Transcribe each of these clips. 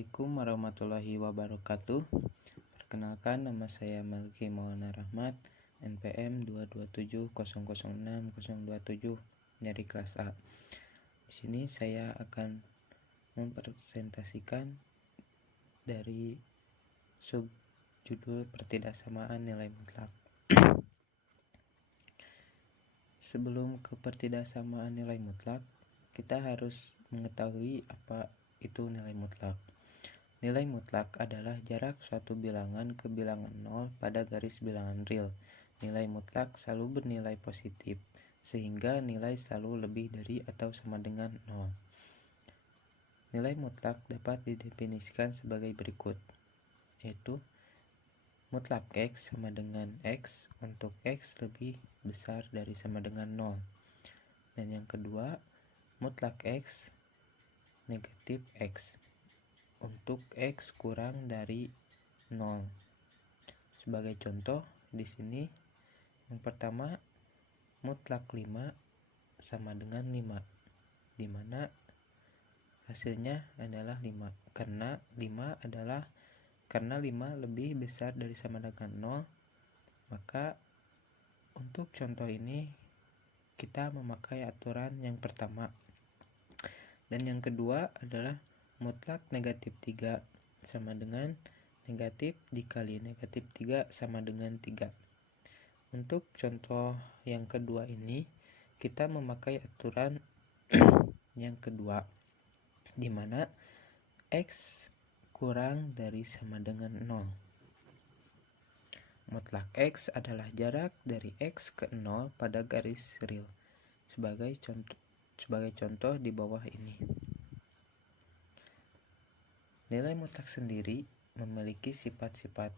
Assalamualaikum warahmatullahi wabarakatuh. Perkenalkan, nama saya Melki Maulana Rahmat, NPM 227006027 dari kelas A. Di sini saya akan mempresentasikan dari subjudul pertidaksamaan nilai mutlak. Sebelum ke pertidaksamaan nilai mutlak, kita harus mengetahui apa itu nilai mutlak. Nilai mutlak adalah jarak suatu bilangan ke bilangan 0 pada garis bilangan real. Nilai mutlak selalu bernilai positif, sehingga nilai selalu lebih dari atau sama dengan 0. Nilai mutlak dapat didefinisikan sebagai berikut, yaitu mutlak X sama dengan X untuk X lebih besar dari sama dengan 0. Dan yang kedua, mutlak X negatif X untuk X kurang dari 0. Sebagai contoh di sini, yang pertama mutlak 5 sama dengan 5, di mana hasilnya adalah 5 karena 5 lebih besar dari sama dengan 0, maka untuk contoh ini kita memakai aturan yang pertama. Dan yang kedua adalah mutlak negatif 3 sama dengan negatif dikali negatif 3 sama dengan 3. Untuk contoh yang kedua ini, kita memakai aturan yang kedua, di mana X kurang dari sama dengan 0. Mutlak X adalah jarak dari X ke 0 pada garis real. Sebagai contoh di bawah ini. Nilai mutlak sendiri memiliki sifat-sifat.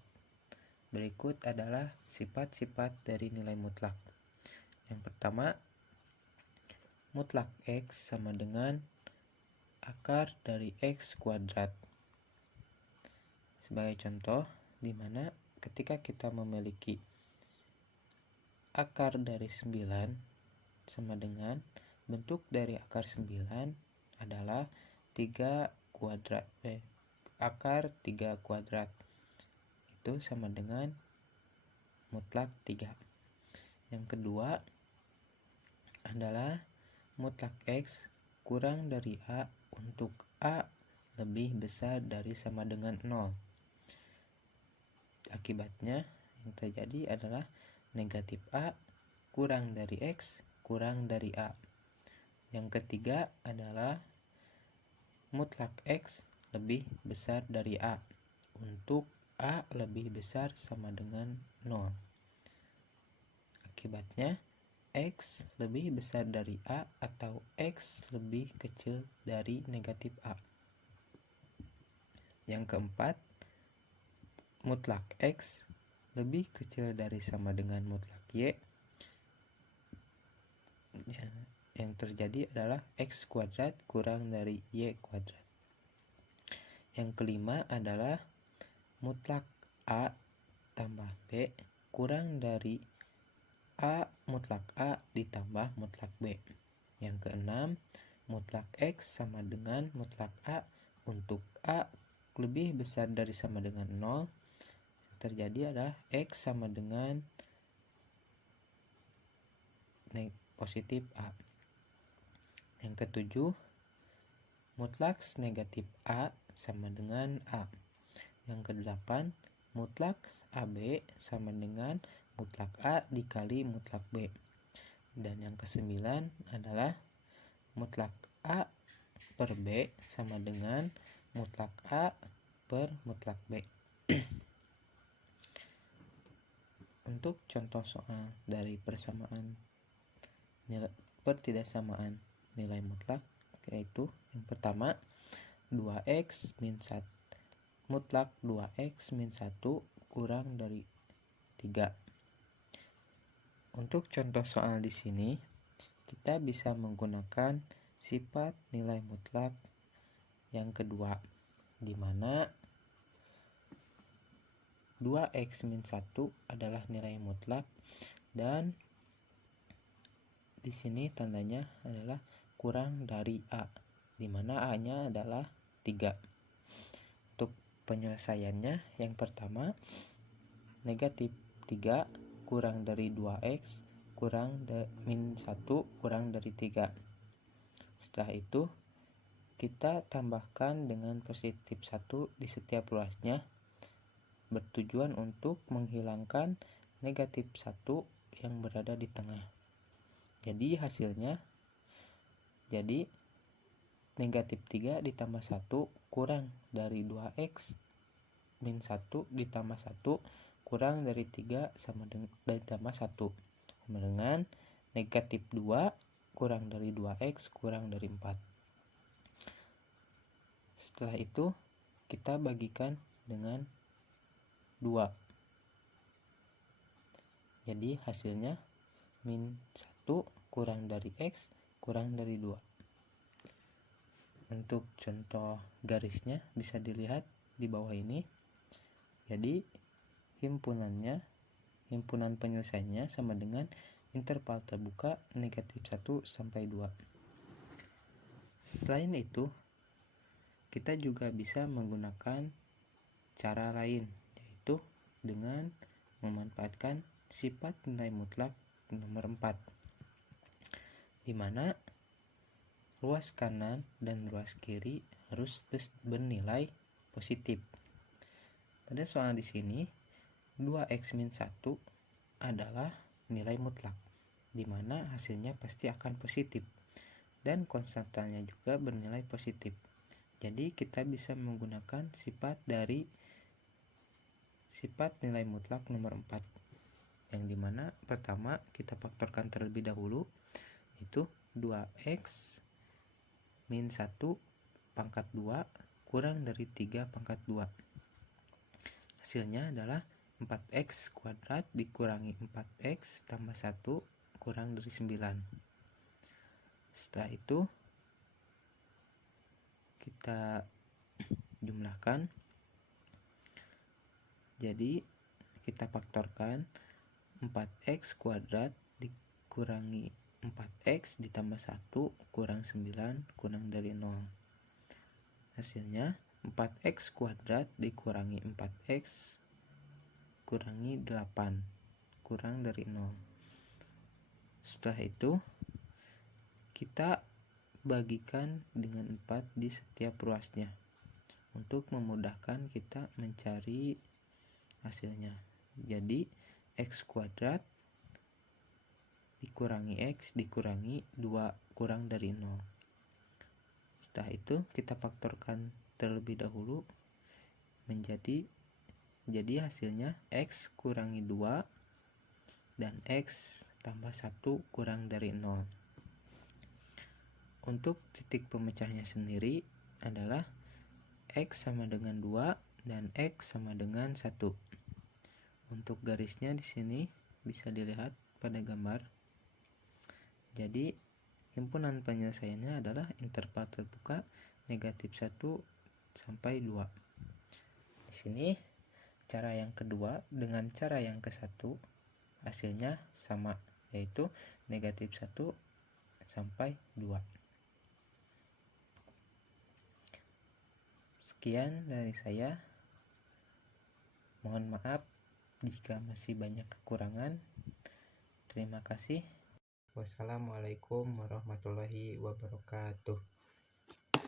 Berikut adalah sifat-sifat dari nilai mutlak. Yang pertama, mutlak X sama dengan akar dari X kuadrat. Sebagai contoh, di mana ketika kita memiliki akar dari 9 sama dengan bentuk dari akar 9 adalah 3 kuadrat. Akar 3 kuadrat itu sama dengan mutlak 3. Yang kedua adalah mutlak X kurang dari A untuk A lebih besar dari sama dengan 0. Akibatnya yang terjadi adalah negatif A kurang dari X kurang dari A. Yang ketiga adalah mutlak X lebih besar dari A untuk A lebih besar sama dengan 0. Akibatnya X lebih besar dari A atau X lebih kecil dari negatif A. Yang keempat, mutlak X lebih kecil dari sama dengan mutlak Y. Yang terjadi adalah X kuadrat kurang dari Y kuadrat. Yang kelima adalah mutlak A tambah B kurang dari A mutlak A ditambah mutlak B. Yang keenam, mutlak X sama dengan mutlak A untuk A lebih besar dari sama dengan 0. Yang terjadi adalah X sama dengan positif A. Yang ketujuh, mutlak negatif A sama dengan A. Yang kedelapan, mutlak AB sama dengan mutlak A dikali mutlak B. Dan yang kesembilan adalah mutlak A per B sama dengan mutlak A per mutlak B. Untuk contoh soal dari pertidaksamaan nilai mutlak, yaitu yang pertama 2x min 1 mutlak 2x min 1 kurang dari 3. Untuk contoh soal di sini kita bisa menggunakan sifat nilai mutlak yang kedua, di mana 2x min 1 adalah nilai mutlak dan di sini tandanya adalah kurang dari A, di mana A-nya adalah 3. Untuk penyelesaiannya, yang pertama, negatif 3 kurang dari 2x kurang min 1 kurang dari 3. Setelah itu, kita tambahkan dengan positif 1 di setiap ruasnya, bertujuan untuk menghilangkan negatif 1 yang berada di tengah. Jadi hasilnya, negatif 3 ditambah 1 kurang dari 2x min 1 ditambah 1 kurang dari 3 sama dengan ditambah 1 sama dengan negatif 2 kurang dari 2x kurang dari 4. Setelah itu kita bagikan dengan 2. Jadi hasilnya min 1 kurang dari x kurang dari 2. Untuk contoh garisnya bisa dilihat di bawah ini. Jadi himpunan penyelesaiannya sama dengan interval terbuka negatif 1 sampai 2. Selain itu, kita juga bisa menggunakan cara lain, yaitu dengan memanfaatkan sifat nilai mutlak nomor 4, di mana ruas kanan dan ruas kiri harus bernilai positif. Pada soal di sini, 2x min 1 adalah nilai mutlak, di mana hasilnya pasti akan positif, dan konstantanya juga bernilai positif. Jadi kita bisa menggunakan sifat nilai mutlak nomor 4, yang dimana pertama kita faktorkan terlebih dahulu, yaitu 2x min 1 pangkat 2 kurang dari 3 pangkat 2. Hasilnya adalah 4x kuadrat dikurangi 4x tambah 1 kurang dari 9. Setelah itu kita jumlahkan. Jadi kita faktorkan 4x kuadrat dikurangi 4x ditambah 1 kurang 9 kurang dari 0. Hasilnya 4x kuadrat dikurangi 4x kurangi 8 kurang dari 0. Setelah itu kita bagikan dengan 4 di setiap ruasnya untuk memudahkan kita mencari hasilnya. Jadi x kuadrat dikurangi x dikurangi 2 kurang dari 0. Setelah itu kita faktorkan terlebih dahulu jadi hasilnya x kurangi 2 dan x tambah 1 kurang dari 0. Untuk titik pemecahnya sendiri adalah x sama dengan 2 dan x sama dengan 1. Untuk garisnya di sini bisa dilihat pada gambar. Jadi himpunan penyelesaiannya adalah interval terbuka negatif 1 sampai 2. Di sini cara yang kedua dengan cara yang ke-1 hasilnya sama, yaitu negatif 1 sampai 2. Sekian dari saya. Mohon maaf jika masih banyak kekurangan. Terima kasih. Wassalamualaikum warahmatullahi wabarakatuh.